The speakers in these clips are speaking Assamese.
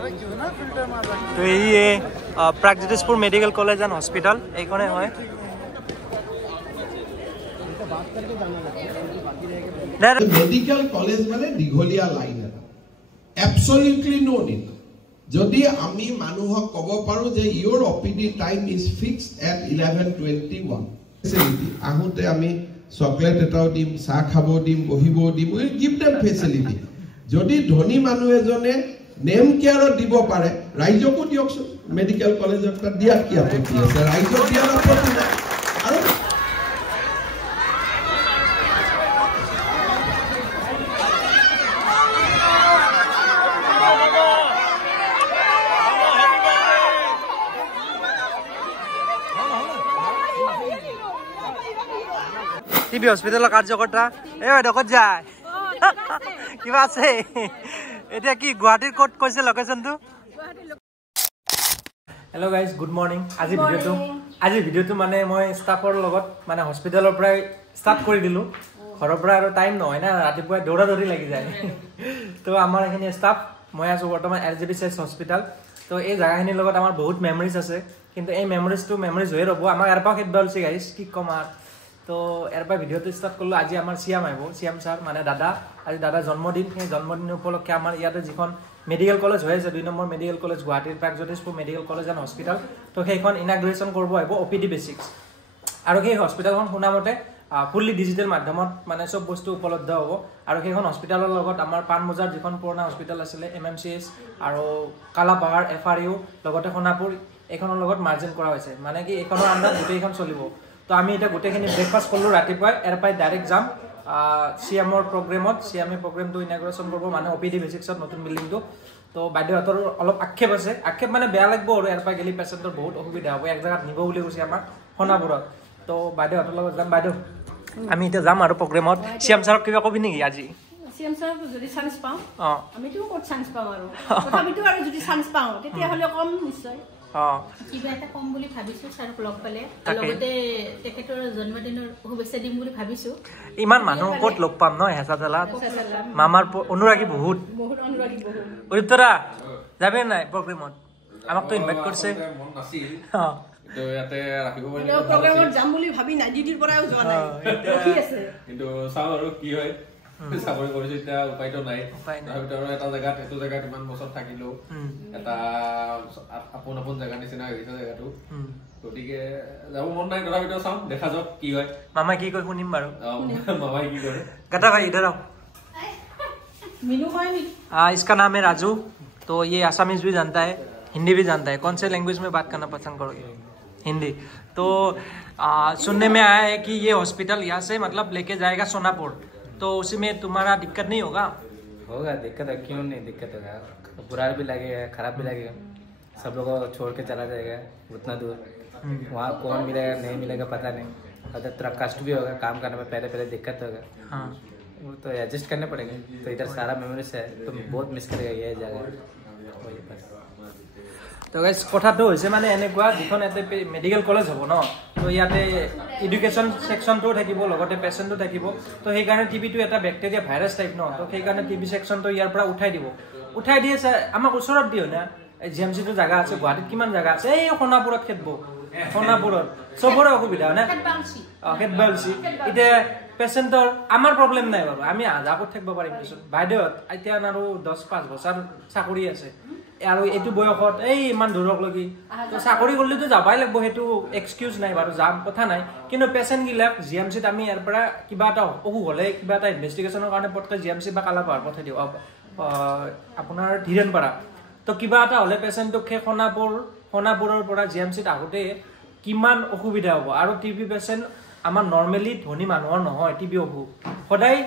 तो ये Pragjyotishpur medical college and hospital এইখনে হয় मेडिकल कॉलेज माने दीघलिया लाइन एब्सोल्युटली नो नीड যদি আমি মানুহক কব পাৰো যে your OPD time is fixed at 11:21 facility আহুতে আমি চকলেট এটাও দিম চা খাব দিম বহিব দিম উই গিভ देम ফেসিলিটি যদি ধনী মানুহ এজনে নেম কেয়ার দিব পারে রাইজকো দিয়কছ মেডিকেল কলেজত দিয়া কি আপত্তি আছে রাইজক দিয়া আপত্তি নাই আৰু টিবি হসপিটালৰ কাৰ্যকৰ্তা এই ডকত যায় কিবা আছে এতিয়া কি গুৱাহাটীৰ ক'ত কৈছে লোকেশনটো হেল্ল' গাইজ গুড মৰ্নিং আজি ভিডিঅ'টো মানে মই ষ্টাফৰ লগত মানে হস্পিটালৰ পৰাই ষ্টাৰ্ট কৰি দিলোঁ ঘৰৰ পৰা আৰু টাইম নহয় না ৰাতিপুৱাই দৌৰা দৌৰি লাগি যায় তো আমাৰ এইখিনি ষ্টাফ মই আছোঁ বৰ্তমান LGBCS হস্পিটাল তো এই জেগাখিনিৰ লগত আমাৰ বহুত মেমৰিজ আছে কিন্তু এই মেমৰিজ হৈ ৰ'ব আমাৰ ইয়াৰ পৰা খেদবা হৈছে গাইজ কি ক'ম আৰু তো ইয়াৰ পৰা ভিডিঅ'টো ষ্টাৰ্ট কৰিলোঁ আজি আমাৰ চিয়াম আহিব চিয়াম ছাৰ মানে দাদা আজি দাদাৰ জন্মদিন সেই জন্মদিন উপলক্ষে আমাৰ ইয়াতে যিখন মেডিকেল কলেজ হৈ আছে 2 নম্বৰ মেডিকেল কলেজ গুৱাহাটীৰ Pragjyotishpur medical college and hospital তো সেইখন ইনাগ্ৰেশ্যন কৰিব আহিব OPD বেচিক্স আৰু সেই হস্পিটালখন শুনামতে ফুল্লি ডিজিটেল মাধ্যমত মানে চব বস্তু উপলব্ধ হ'ব আৰু সেইখন হস্পিটালৰ লগত আমাৰ পাণবজাৰ যিখন পুৰণা হস্পিটাল আছিলে MMCH আৰু কালাপাহাৰ FRU লগতে সোণাপুৰ এইখনৰ লগত মাৰ্জিন কৰা হৈছে মানে কি এইখনৰ আণ্ডাৰত গোটেইখন চলিব তো আমি এটা গোটেইখিনি ব্ৰেকফাষ্ট কৰিলোঁ ৰাতিপুৱাই ইয়াৰ পৰাই ডাইৰেক্ট যাম চিএমৰ প্ৰগ্ৰেমত চিএমে প্ৰগ্ৰেমটো ইনাগ্ৰেশ্যন কৰিব মানে OPD বেচিক্সত নতুন বিল্ডিংটো তো বাইদেউহঁতৰ অলপ আক্ষেপ আছে আক্ষেপ মানে বেয়া লাগিব আৰু ইয়াৰ পৰা গেলি পেচেণ্টৰ বহুত অসুবিধা হ'ব এক জেগাত নিব বুলি কৈছে আমাক সোণাপুৰত তো বাইদেউহঁতৰ লগত যাম বাইদেউ আমি এতিয়া যাম আৰু প্ৰগ্ৰেমত চিএম ছাৰক কিবা কবি নেকি আজি চিএম ছাৰক যদি চান্স পাওঁ আমিতো ক'ত চান্স পাওঁ আৰু তথাপিতো আৰু যদি চান্স পাওঁ তেতিয়াহ'লে কম নিশ্চয় কিবা এটা কম বুলি ভাবিছো ছাৰক লগ পালে লগতে তেখেতৰ জন্মদিনৰ শুভেচ্ছা দিম বুলি ভাবিছো ইমান মানুহ ক'ত লগ পাম ন হেঁচাতলাত মামাৰ অনুৰাগী বহুত উত্তৰা যাবে নাই প্ৰগ্ৰেমত আমাকতো ইনভাইট কৰিছে তো ইয়াতে ৰাখিব পাৰিলে প্ৰগ্ৰামত যাম বুলি ভাবি নাই ডিউটিৰ পৰাও যোৱা নাই ৰখি আছে কিন্তু চাওঁ আৰু কি হয় চাকৰি কৰিছো এতিয়া উপায়তো নাই তথাপিতো এটা জেগাত এইটো জেগাত ইমান বছৰ থাকিলো এটা আপোন জেগা নিচিনা হৈ গৈছে জেগাটো গতিকে যাব মন নাই তথাপিতো চাওঁ দেখা যাওক কি হয় মামাই কি কয় শুনিম বাৰু মামাই কি কৰে गाता भाई इधर आओ मीनू भाई इसका नाम है राजू तो ये असमीज भी जानता है हिंदी भी जानता है कौन से लैंग्वेज में बात करना पसंद करोगे हिंदी तो सुनने में आया है कि ये हॉस्पिटल यहाँ से मतलब लेके जाएगा सोनापुर तो उसी में तुम्हारा दिक्कत नहीं होगा दिक्कत है क्यों नहीं दिक्कत होगा बुरा भी लगेगा खराब भी लगेगा सब लोगों को छोड़ के चला जाएगा उतना दूर वहाँ कौन मिलेगा नहीं मिलेगा पता नहीं अगर थोड़ा कष्ट भी होगा काम करने में पहले दिक्कत होगा हाँ वो तो एडजस्ट करने पड़ेंगे तो इधर सारा मेमोरीज है तो बहुत मिस करेगा ये जगह তো গাইজ কথাটো হৈছে মানে এনেকুৱা যিখন ইয়াতে মেডিকেল কলেজ হ'ব ন তো ইয়াতে এডুকেশ্যন ছেকশ্যনটোও থাকিব লগতে পেচেণ্টো থাকিব তো সেইকাৰণে টিবিটো এটা বেক্টেৰিয়া ভাইৰাছ টাইপ ন তো সেইকাৰণে টিবি ছেকশ্যনটো ইয়াৰ পৰা উঠাই দিয়ে আমাক ওচৰত দিও না GMCটো জাগা আছে গুৱাহাটীত কিমান জাগা আছে এই সোণাপুৰত খেদব সোণাপুৰত চবৰে অসুবিধা হয় না খেদবালছি এতিয়া পেচেণ্টৰ আমাৰ প্ৰব্লেম নাই বাৰু আমি আজাবত থাকিব পাৰিম পিছত বাইদেউত এতিয়া আৰু 10-5 বছৰ চাকৰি আছে আৰু এইটো বয়সত এই ইমান দূৰক লগি তো চাকৰি কৰিলেতো যাবাই লাগিব সেইটো এক্সকিউজ নাই বাৰু যাম কথা নাই কিন্তু পেচেণ্ট গিলাক GMCত আমি ইয়াৰ পৰা কিবা এটা অসুখ হ'লে কিবা এটা ইনভেষ্টিগেশ্যনৰ কাৰণে পটকে GMC বা কালাপাহাৰ পঠাই দিওঁ আপোনাৰ ধীৰেনপাৰা তো কিবা এটা হ'লে পেচেণ্টক সেই সোণাপুৰৰ পৰা GMCত আহোঁতে কিমান অসুবিধা হ'ব আৰু টিবি পেচেণ্ট আমাৰ নৰ্মেলি ধনী মানুহৰ নহয় টিবি অসুখ সদায়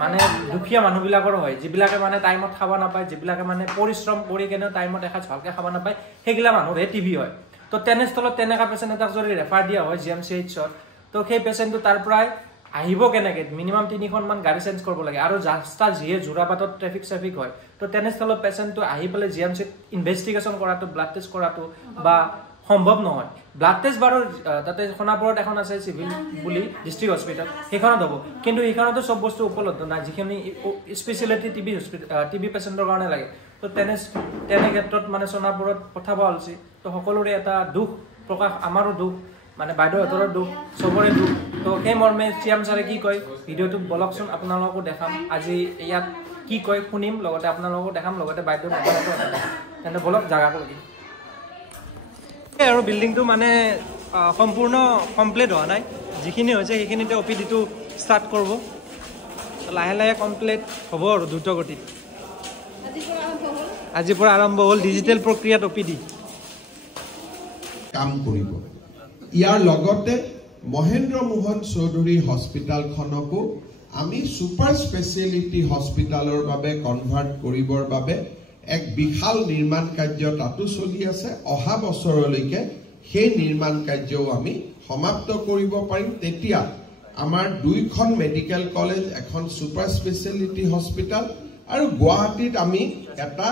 মানে দুখীয়া মানুহবিলাকৰ হয় যিবিলাকে মানে টাইমত খাব নাপায় যিবিলাকে মানে পৰিশ্ৰম কৰি কেনে টাইমত এসাঁজ ভালকৈ খাব নাপায় সেইগিলা মানুহৰে টিবি হয় তো তেনেস্থলত তেনেকুৱা পেচেণ্ট এটাক যদি ৰেফাৰ দিয়া হয় GMCHত তো সেই পেচেণ্টটো তাৰ পৰাই আহিব কেনেকৈ মিনিমাম 3খনমান গাড়ী চেঞ্জ কৰিব লাগে আৰু ৰাস্তা যিহে যোৰাবাটত ট্ৰেফিক হয় তো তেনেস্থলত পেচেণ্টটো আহি পেলাই GMCত ইনভেষ্টিগেশ্যন কৰাটো ব্লাড টেষ্ট কৰাটো বা সম্ভৱ নহয় ব্লাড টেষ্ট বাৰু তাতে সোণাপুৰত এখন আছে চিভিল বুলি ডিষ্ট্ৰিক্ট হস্পিটেল সেইখনত হ'ব কিন্তু সেইখনতো চব বস্তু উপলব্ধ নাই যিখিনি স্পেচিয়েলিটি টিবি পেচেণ্টৰ কাৰণে লাগে তো তেনে ক্ষেত্ৰত মানে সোণাপুৰত পঠাব আলছি তো সকলোৰে এটা দুখ প্ৰকাশ আমাৰো দুখ মানে বাইদেউহঁতৰো দুখ চবৰে দুখ তো সেই মৰ্মে চিয়াম ছাৰে কি কয় ভিডিঅ'টো বলকচোন আপোনালোককো দেখাম আজি ইয়াত কি কয় শুনিম লগতে আপোনালোককো দেখাম লগতে বাইদেউ তেন্তে বলক জাগাটো কি আৰু বিল্ডিংটো মানে সম্পূৰ্ণ কমপ্লিট হোৱা নাই যিখিনি হৈছে সেইখিনিতে অপিডিটো ষ্টাৰ্ট কৰিব লাহে লাহে কমপ্লিট হ'ব আৰু দ্ৰুতগতিত আজিৰ পৰা আৰম্ভ হ'ল ডিজিটেল প্ৰক্ৰিয়াত অপিডি কাম কৰিব ইয়াৰ লগতে মহেন্দ্ৰ মোহন চৌধুৰী হস্পিটালখনকো আমি সুপাৰ স্পেচিয়েলিটি হস্পিটালৰ বাবে কনভাৰ্ট কৰিবৰ বাবে এক বিশাল নিৰ্মাণ কাৰ্য তাতো চলি আছে অহা বছৰলৈকে সেই নিৰ্মাণ কাৰ্যও আমি সমাপ্ত কৰিব পাৰিম তেতিয়া আমাৰ দুইখন মেডিকেল কলেজ এখন সুপাৰ স্পেচিয়েলিটি হস্পিটাল আৰু গুৱাহাটীত আমি এটা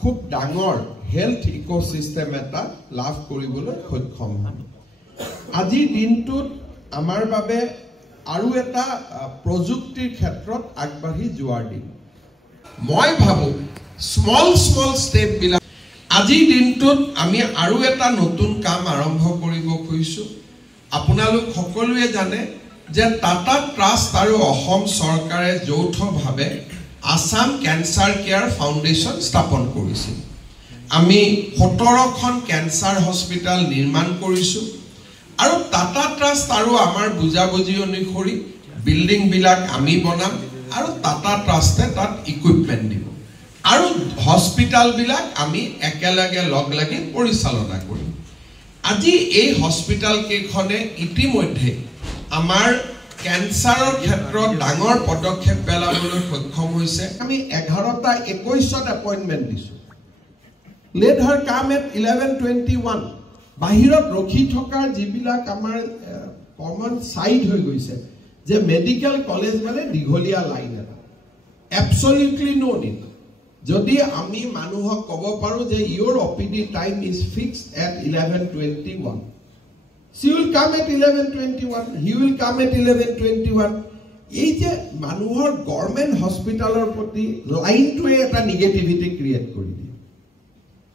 খুব ডাঙৰ হেলথ ইকোসিস্টেম এটা লাভ কৰিবলৈ সক্ষম হ'ম আজি দিনটোত আমাৰ বাবে আৰু এটা প্ৰযুক্তিৰ ক্ষেত্ৰত আগবাঢ়ি যোৱাৰ দিন মই ভাবো স্মল ষ্টেপ বিলাক আজি দিনটোত আমি আৰু এটা নতুন কাম আৰম্ভ কৰিব খুজিছো আপোনালোক সকলোৱে জানে যে টাটা ট্ৰাষ্ট আৰু অসম চৰকাৰে যৌথভাৱে আসাম ক্যান্সাৰ কেয়াৰ ফাউণ্ডেশ্যন স্থাপন কৰিছিল আমি 17খন ক্যান্সাৰ হস্পিটাল নিৰ্মাণ কৰিছো আৰু টাটা ট্ৰাষ্ট আৰু আমাৰ বুজাবুজি অনুসৰি বিল্ডিং বিলাক আমি বনাম আৰু টাটা ট্ৰাষ্টে তাত ইকুইপমেন্ট দিব আৰু হস্পিটাল বিলাক আমি একেলগে লগ লাগি পৰিচালনা কৰিম আজি এই হস্পিটাল কেইখনে ইতিমধ্যে আমাৰ ক্যান্সাৰৰ ক্ষেত্ৰত ডাঙৰ পদক্ষেপ পেলাবলৈ সক্ষম হৈছে আমি 11টা 21ত এপইন্টমেন্ট দিছো লেট হাৰ কাম এট 11:21 বাহিৰত ৰখি থকাৰ যিবিলাক আমাৰ কমন সাইড হৈ গৈছে যে মেডিকেল কলেজ মানে দীঘলীয়া লাইন এটা এবসলিউটলি নো নিড যদি আমি মানুহক ক'ব পাৰো যে your OPD time is fixed at 11:21 she will come at 11:21 he will come at 11:21 এই যে মানুহৰ গভৰ্ণমেন্ট হস্পিটালৰ প্ৰতি লাইনটোৱে এটা নেগেটিভিটি ক্ৰিয়েট কৰি দিয়ে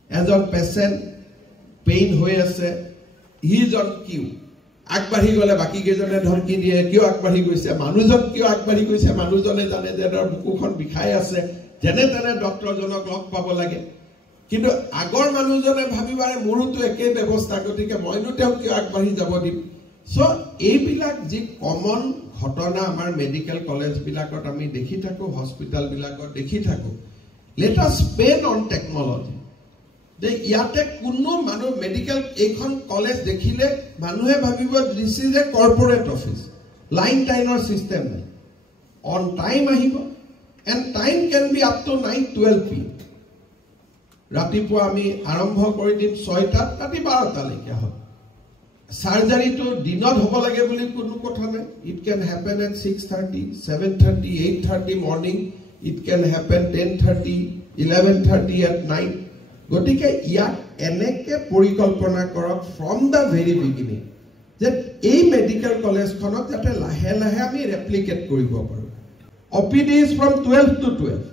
এজন পেশেন্ট পেইন হৈ আছে হি ইজ অন কিউ আগবাঢ়ি গলে বাকি কেজনে ধৰকি দিয়ে কিয় আগবাঢ়ি গৈছে মানুহজন কিয় আগবাঢ়ি গৈছে মানুহজনে জানে যে তাৰ বুকুখন বিষাই আছে যেনে তেনে ডক্টৰজনক লগ পাব লাগে কিন্তু আগৰ মানুহজনে ভাবিবাৰে মোৰটো একে ব্যৱস্থা গতিকে মইনো তেওঁ কিয় আগবাঢ়ি যাব দিম সো এইবিলাক যি কমন ঘটনা আমাৰ মেডিকেল কলেজ বিলাকত আমি দেখি থাকো হস্পিটাল বিলাকত দেখি থাকো let us Spain on technology যে ইয়াতে কোনো মানুহ মেডিকেল এইখন কলেজ দেখিলে মানুহে ভাবিব this is a corporate office line টাইমৰ সিস্টেম নাই অন টাইম আহিব and time can be up to 9:12 PM ৰাতিপুৱা আমি আৰম্ভ কৰি দিম 6টাত ৰাতি 12টালৈকে হয় সাৰ্জাৰীটো দিনত হ'ব লাগে বুলি কোনো কথা নাই it can happen at 6:30 7:30 8:30 morning it can happen 10:30 11:30 at night গতিকে ইয়াক এনেকে পৰিকল্পনা কৰক ফ্ৰম দা ভেৰি বিগিনিং যে এই মেডিকেল কলেজখনক যাতে লাহে লাহে আমি ৰেপ্লিকেট কৰিব পাৰো OPD is from 12 to 12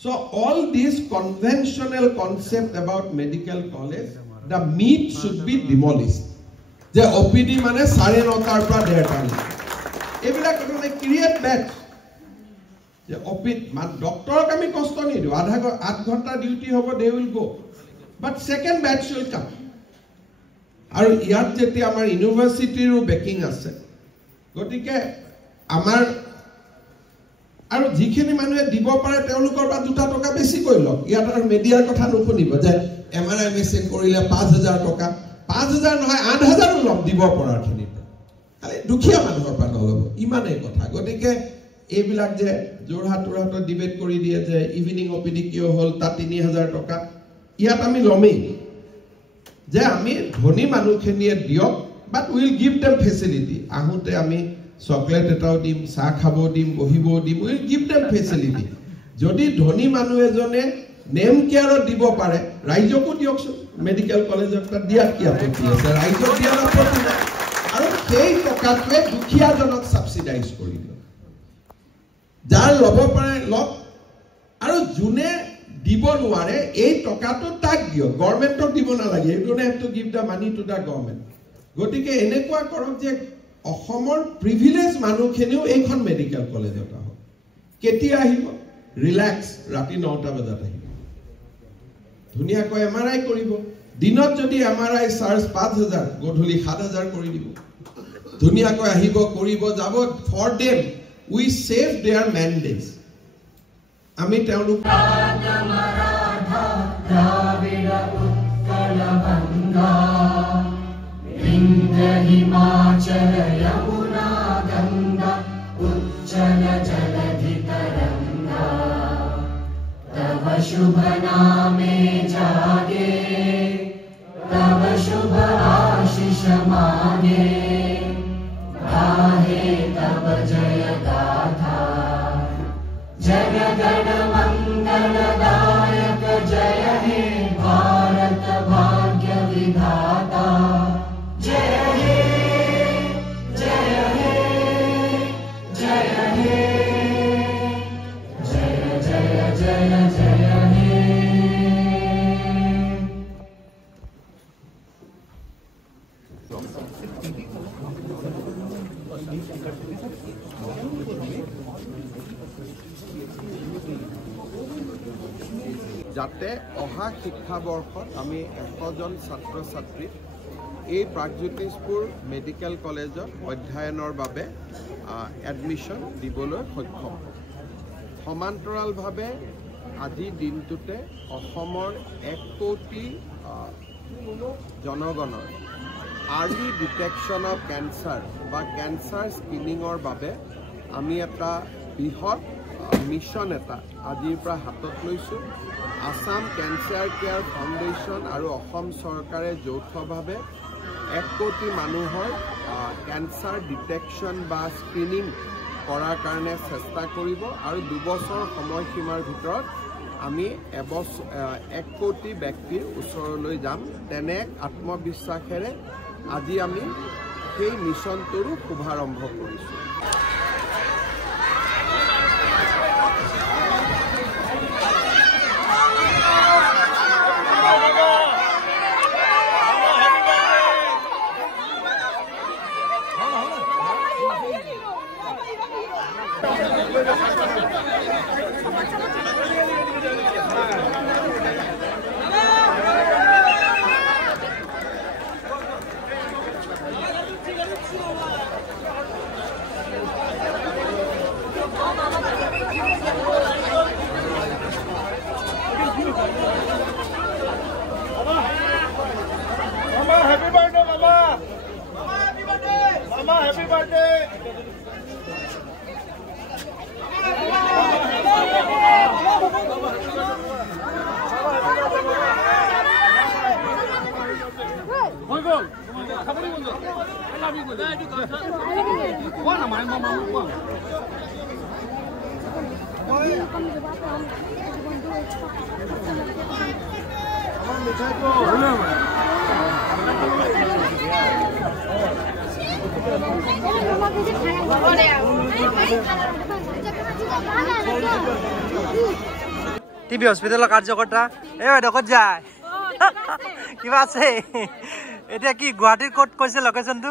So all these conventional concept about medical college, the myth should be demolished. The OPD mane 9:30 পৰা 1:30 এইবিলাক মানে ক্ৰিয়েট ব্যাচ যে OPD মান ডক্টৰক আমি কষ্ট নিদিও 8 ঘণ্টা ডিউটি হ'ব they will go but second batch will come আৰু ইয়াত যেতিয়া আমাৰ ইউনিভাৰ্সিটিৰো বেকিং আছে গতিকে আমাৰ আৰু যিখিনি মানুহে দিব পাৰে তেওঁলোকৰ বা 2 টকা বেছি কৈ লওক ইয়াত আৰু মিডিয়াৰ কথা নুশুনিব যে এমআৰআই মেচিন কৰিলে 5000 টকা 5000 নহয় 8000 লওক দিব পৰাৰখিনি খালি দুখীয়া মানুহৰ পৰা নলব ইমানেই কথা গতিকে এইবিলাক যে জোৰহাটত ডিবেট কৰি দিয়ে যে ইভিনিং অপিডি কিয় হ'ল তা 3000 টকা ইয়াত আমি লমেই যে আমি ধনী মানুহখিনিয়ে দিয়ক বাট উইল গিভ দেম ফেচিলিটি আহোতে আমি চকলেট এটাও দিম চাহ খাব দিম বহিবও দিম উইল গিভ দেম ফেচিলিটি যদি ধনী মানুহ এজনে নেম কেয়াৰত দিব পাৰে ৰাইজকো দিয়কচোন মেডিকেল কলেজত দিয়াত কি আপত্তি আছে ৰাইজক দিয়াৰ আপত্তি নাই আৰু সেই টকাটোৱে দুখীয়াজনক সাবসিডাইজ কৰি দিয়ক যাৰ ল'ব পাৰে লওক আৰু যোনে দিব নোৱাৰে এই টকাটো তাক দিও গভৰ্ণমেণ্টক দিব নালাগে you don't have to give the money to the government গতিকে এনেকুৱা কৰক যে অসমৰ প্ৰিভিলেজ মানুহখিনিও এইখন মেডিকেল কলেজত আহক কেতিয়া আহিব ৰিলেক্স ৰাতি 9টা বজাত আহিব ধুনীয়াকৈ এমআৰআই কৰিব দিনত যদি এমআৰআই চাৰ্জ 5000 গধূলি 7000 কৰি দিব ধুনীয়াকৈ আহিব কৰিব যাব for them we save their mandates আমি তেওঁলোক हिमाचल यमुना गंगा उच्चल जलधि तरंगा तव शुभ नामे जागे तव शुभ आशीष मागे गाहे तव जय गाथा जगगण मंगलदायक जय हे भारत भाग्य विधाता जय हे जय हे जय हे जय जय जय जय हे যাতে অহা শিক্ষাবৰ্ষত আমি 100 জন ছাত্ৰ ছাত্ৰী এই প্ৰাগজ্যোতিষপুৰ মেডিকেল কলেজত অধ্যয়নৰ বাবে এডমিশ্যন দিবলৈ সক্ষম সমান্তৰালভাৱে আজি দিনটোতে অসমৰ 1 কোটি জনগণৰ আৰ্লি ডিটেকশ্যন অফ কেঞ্চাৰ বা কেঞ্চাৰ স্ক্ৰিনিঙৰ বাবে আমি এটা বৃহৎ মিছন এটা আজিৰ পৰা হাতত লৈছোঁ আসাম কেঞ্চাৰ কেয়াৰ ফাউণ্ডেশ্যন আৰু অসম চৰকাৰে যৌথভাৱে 1 কোটি মানুহৰ কেঞ্চাৰ ডিটেকশ্যন বা স্ক্ৰিনিং কৰাৰ কাৰণে চেষ্টা কৰিব আৰু 2 বছৰ সময়সীমাৰ ভিতৰত আমি 1 কোটি ব্যক্তিৰ ওচৰলৈ যাম তেনে আত্মবিশ্বাসেৰে আজি আমি সেই মিছনটোৰো শুভাৰম্ভ কৰিছোঁ টিবি হস্পিটেলৰ কাৰ্যকৰ্তা এই বাইদেউ ক'ত যায় কিবা আছে এতিয়া কি গুৱাহাটীৰ ক'ত কৈছে লোকেশ্যনটো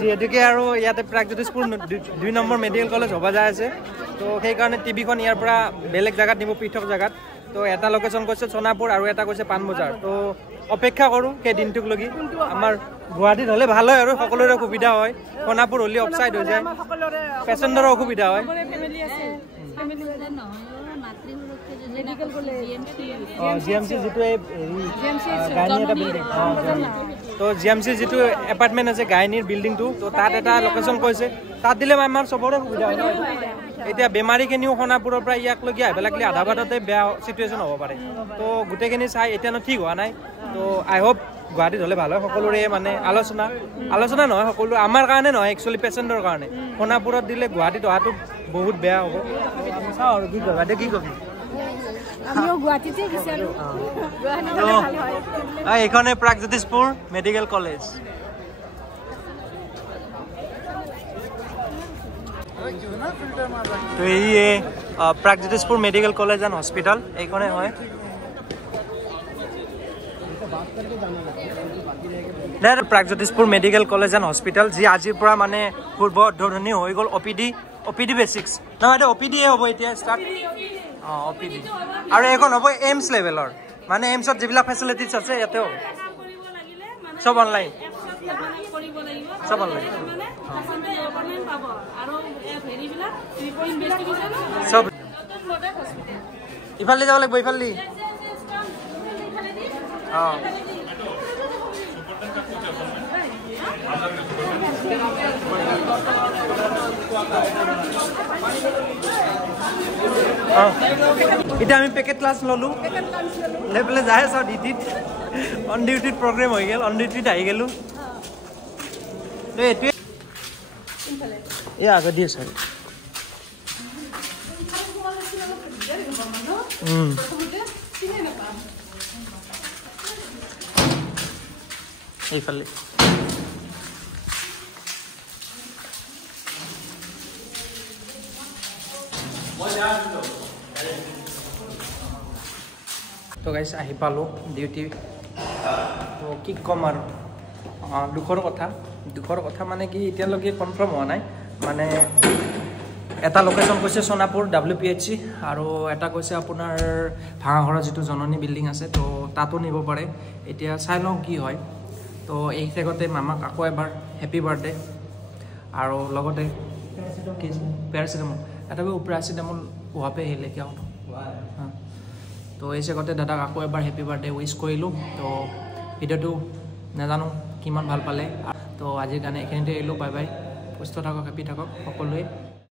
যিহেতুকে আৰু ইয়াতে প্ৰাগজ্যোতিষপুৰ 2 নম্বৰ মেডিকেল কলেজ হ'ব যায় আছে তো সেইকাৰণে টিভিখন ইয়াৰ পৰা বেলেগ জেগাত নিব পৃথক জেগাত তো এটা লোকেশ্যন কৈছে সোণাপুৰ আৰু এটা কৈছে পাণবজাৰ তো অপেক্ষা কৰোঁ সেই দিনটোক লগি আমাৰ গুৱাহাটীত হ'লে ভাল হয় আৰু সকলোৰে সুবিধা হয় সোণাপুৰ হ'লে অফচাইড হৈ যায় পেচেণ্টাৰৰ অসুবিধা হয় জিএমচি যিটো গাইনী এটা বিল্ডিং তো জিএমচিৰ যিটো এপাৰ্টমেণ্ট আছে গাইনীৰ বিল্ডিংটো তো তাত এটা লোকেশ্যন কৈছে তাত দিলে আমাৰ চবৰে সুবিধা হয় এতিয়া বেমাৰীখিনিও সোণাপুৰৰ পৰা ইয়াক লগি আহিব লাগিলে আধা বাটতে বেয়া চিটুৱেশ্যন হ'ব পাৰে তো গোটেইখিনি চাই এতিয়ানো ঠিক হোৱা নাই তো আই হোপ গুৱাহাটীত হ'লে ভাল হয় সকলোৰে মানে আলোচনা নহয় সকলো আমাৰ কাৰণে নহয় একচুৱেলি পেচেণ্টৰ কাৰণে সোণাপুৰত দিলে গুৱাহাটীত অহাটো বহুত বেয়া হ'ব চাওঁ আৰু কি কৰিবা কি কবি এইখনে প্ৰাগজ্যোতিষপুৰ মেডিকেল কলেজ তো এই Pragjyotishpur medical college and hospital এইখনে হয় Pragjyotishpur medical college and hospital যি আজিৰ পৰা মানে পূৰ্ব উদ্বোধনী হৈ গ'ল অপিডি বেচিক্স নহয় এইটো অপিডিয়ে হ'ব এতিয়া ষ্টাৰ্ট অপিডি আৰু এইখন হ'ব এইমছ লেভেলৰ মানে এইমছত যিবিলাক ফেচিলিটিছ আছে ইয়াতে হ'ব চব অনলাইন চব অনলাইন চব ইফালে যাব লাগিব ইফালে অঁ এতিয়া আমি পেকেট ক্লাছ ল'লোঁ লৈ পেলাই যাই আছোঁ ডিউটিত অন ডিউটিত প্ৰগ্ৰেম হৈ গ'ল অন ডিউটিত আহি গ'লোঁ এইটোৱে এই আগত দি আছে এইফালে তো গাইছ আহি পালোঁ ডিউটি তো কি ক'ম আৰু দুখৰ কথা মানে কি এতিয়ালৈকে কনফাৰ্ম হোৱা নাই মানে এটা লোকেশ্যন কৈছে সোণাপুৰ WPHC আৰু এটা কৈছে আপোনাৰ ভাঙাঘৰৰ যিটো জননী বিল্ডিং আছে তো তাতো নিব পাৰে এতিয়া চাই লওঁ কি হয় তো এই শেষতে মামাক আকৌ এবাৰ হেপী বাৰ্থডে আৰু লগতে পেৰাচিটামল এটা পেৰাচিটামল হোৱাপে আহিলে কিয় তো এই শেষতে দাদাক আকৌ এবাৰ হেপী বাৰ্থডে উইচ কৰিলোঁ তো ভিডিঅ'টো নাজানো কিমান ভাল পালে তো আজিৰ কাৰণে এইখিনিতে এৰিলোঁ বাই বাই সুস্থ থাকক হেপী থাকক সকলোৱে